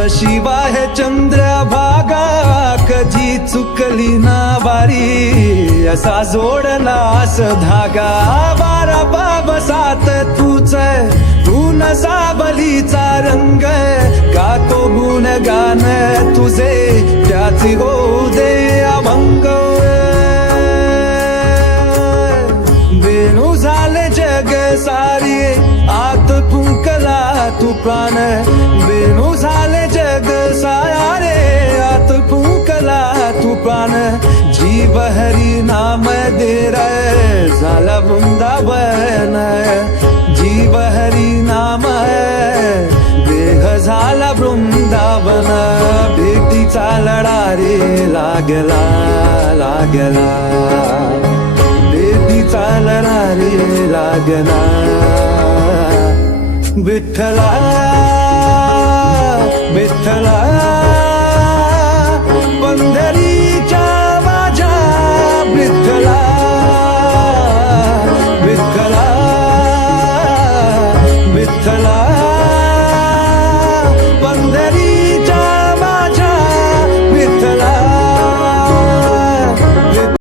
जशी वाहे चंद्रभागा कधी चुकली ना वारी असा जोडला अस धागा बारा बाब सात तूच तू न साबलीचा रंग का तो गुणगान तुझे त्याची होऊ दे अभंग वेणू झाले जग सारी आत फुंकला तू प्राण वेणू झाले जग सारे आत फुंकला तू प्राण जीव हरी नाम दे रे झाला वृंदावन जीव हरी नाम देह झाला वृंदावन भेटीचा लढा रे लागला लागला भेटीचा लढा रे लागला विठ्ठला विठ्ठला पंढरीच्या माझ्या विठ्ठला विठ्ठला विठ्ठला